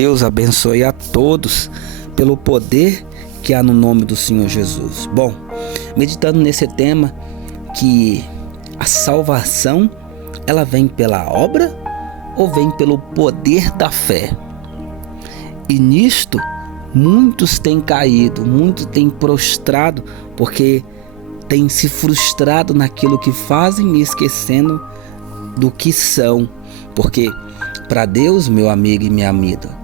Deus abençoe a todos pelo poder que há no nome do Senhor Jesus. Bom, meditando nesse tema, que a salvação, ela vem pela obra ou vem pelo poder da fé? E nisto, muitos têm caído, muitos têm prostrado, porque têm se frustrado naquilo que fazem e esquecendo do que são. Porque para Deus, meu amigo e minha amiga,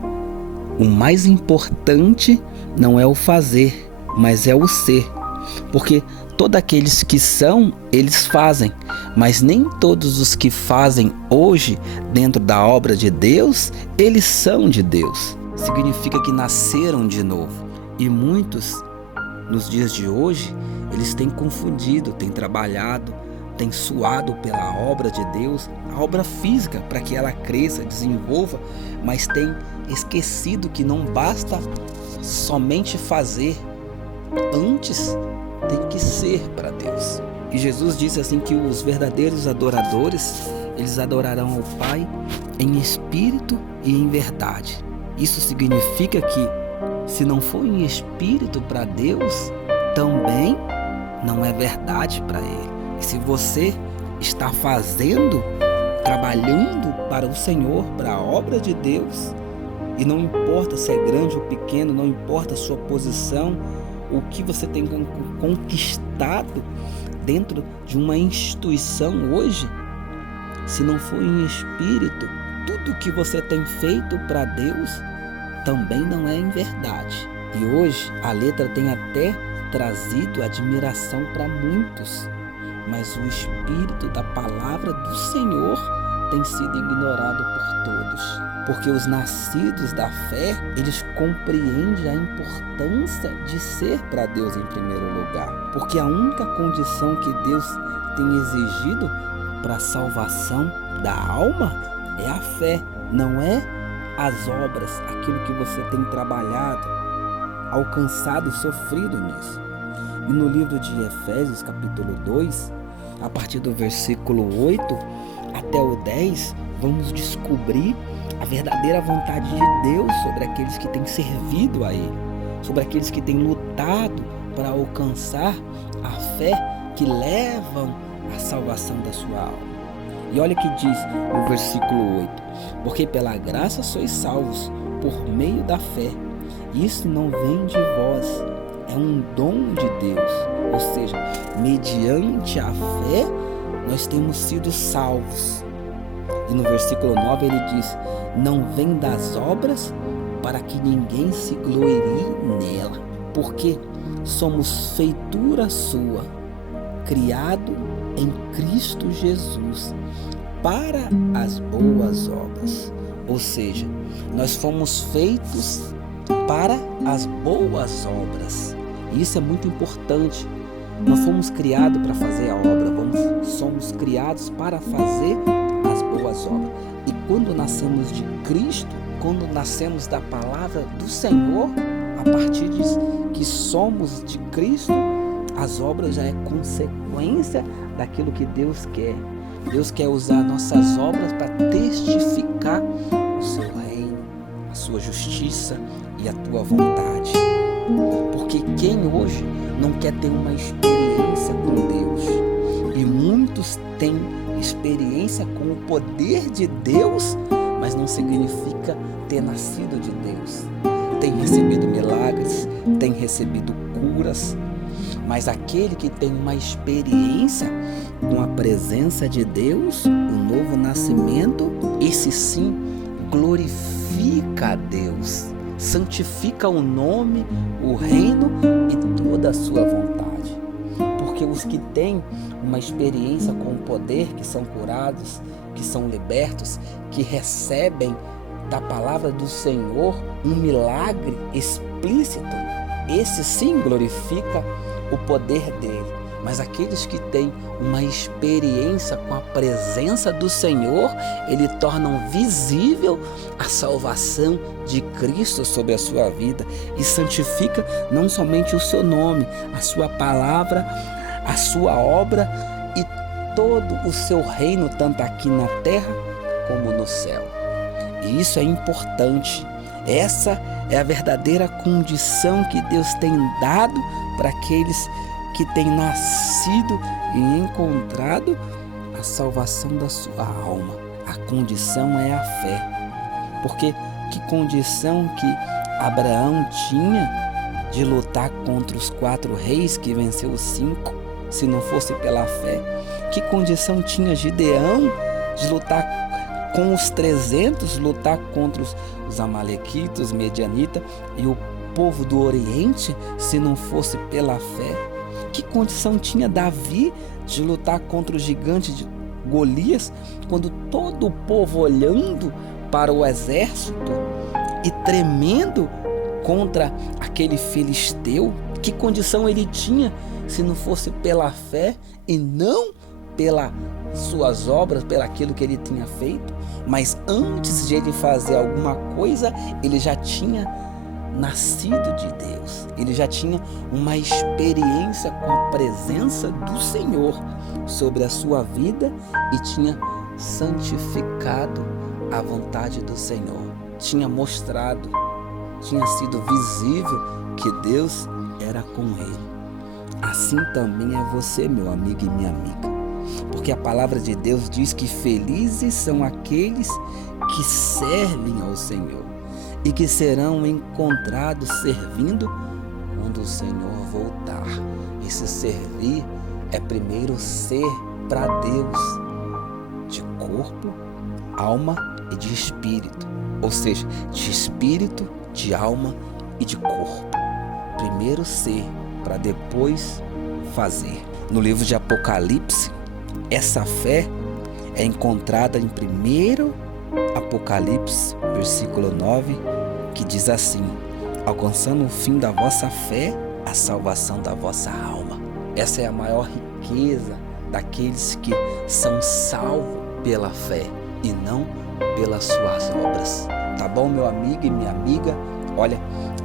o mais importante não é o fazer, mas é o ser. Porque todos aqueles que são, eles fazem, mas nem todos os que fazem hoje dentro da obra de Deus, eles são de Deus. Significa que nasceram de novo. E muitos, nos dias de hoje, eles têm confundido, têm trabalhado, têm suado pela obra de Deus, a obra física, para que ela cresça, desenvolva, mas têm esquecido que não basta somente fazer, antes tem que ser para Deus. E Jesus disse assim que os verdadeiros adoradores, eles adorarão ao Pai em espírito e em verdade. Isso significa que se não for em espírito para Deus, também não é verdade para Ele. E se você está fazendo, trabalhando para o Senhor, para a obra de Deus, e não importa se é grande ou pequeno, não importa a sua posição, o que você tem conquistado dentro de uma instituição hoje, se não for em espírito, tudo que você tem feito para Deus também não é em verdade. E hoje a letra tem até trazido admiração para muitos, mas o espírito da palavra do Senhor tem sido ignorado por todos. Porque os nascidos da fé, eles compreendem a importância de ser para Deus em primeiro lugar. Porque a única condição que Deus tem exigido para a salvação da alma é a fé, não é as obras, aquilo que você tem trabalhado, alcançado e sofrido nisso. E no livro de Efésios, capítulo 2, a partir do versículo 8 até o 10, vamos descobrir a verdadeira vontade de Deus sobre aqueles que têm servido a Ele, sobre aqueles que têm lutado para alcançar a fé que levam à salvação da sua alma. E olha o que diz no versículo 8: porque pela graça sois salvos por meio da fé. Isso não vem de vós, é um dom de Deus. Ou seja, mediante a fé, nós temos sido salvos. E no versículo 9 ele diz: não vem das obras para que ninguém se glorie nela, porque somos feitura sua, criado em Cristo Jesus para as boas obras. Ou seja, nós fomos feitos para as boas obras. E isso é muito importante. Não fomos criados para fazer a obra, somos criados para fazer as boas obras. E quando nascemos de Cristo, quando nascemos da palavra do Senhor, a partir de que somos de Cristo, as obras já é consequência daquilo que Deus quer. Deus quer usar nossas obras para testificar o seu reino, a sua justiça e a tua vontade. Porque quem hoje não quer ter uma experiência com Deus? E muitos têm experiência com o poder de Deus, mas não significa ter nascido de Deus. Tem recebido milagres, tem recebido curas, mas aquele que tem uma experiência com a presença de Deus, o novo nascimento, esse sim glorifica a Deus, santifica o nome, o reino e toda a sua vontade. Porque os que têm uma experiência com o poder, que são curados, que são libertos, que recebem da palavra do Senhor um milagre explícito, esse sim glorifica o poder dele. Mas aqueles que têm uma experiência com a presença do Senhor, ele tornam visível a salvação de Cristo sobre a sua vida e santifica não somente o seu nome, a sua palavra, a sua obra e todo o seu reino, tanto aqui na terra como no céu. E isso é importante. Essa é a verdadeira condição que Deus tem dado para aqueles que têm nascido e encontrado a salvação da sua alma. A condição é a fé. Porque que condição que Abraão tinha de lutar contra os 4 reis que venceu os 5, se não fosse pela fé? Que condição tinha Gideão de lutar com os 300, lutar contra os amalequitas, os medianitas e o povo do Oriente, se não fosse pela fé? Que condição tinha Davi de lutar contra o gigante de Golias, quando todo o povo olhando para o exército e tremendo contra aquele filisteu? Que condição ele tinha se não fosse pela fé e não pelas suas obras, pelo aquilo que ele tinha feito? Mas antes de ele fazer alguma coisa, ele já tinha nascido de Deus. Ele já tinha uma experiência com a presença do Senhor sobre a sua vida e tinha santificado a vontade do Senhor. Tinha mostrado, tinha sido visível que Deus era com ele. Assim também é você, meu amigo e minha amiga. Porque a palavra de Deus diz que felizes são aqueles que servem ao Senhor e que serão encontrados servindo quando o Senhor voltar. Esse servir é primeiro ser para Deus de corpo, alma e de espírito. Ou seja, de espírito, de alma e de corpo. Primeiro ser para depois fazer. No livro de Apocalipse, essa fé é encontrada em 1 Apocalipse, versículo 9, que diz assim: alcançando o fim da vossa fé, a salvação da vossa alma. Essa é a maior riqueza daqueles que são salvos pela fé e não pelas suas obras. Tá bom, meu amigo e minha amiga? Olha,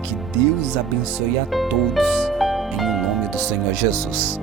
que Deus abençoe a todos, em nome do Senhor Jesus.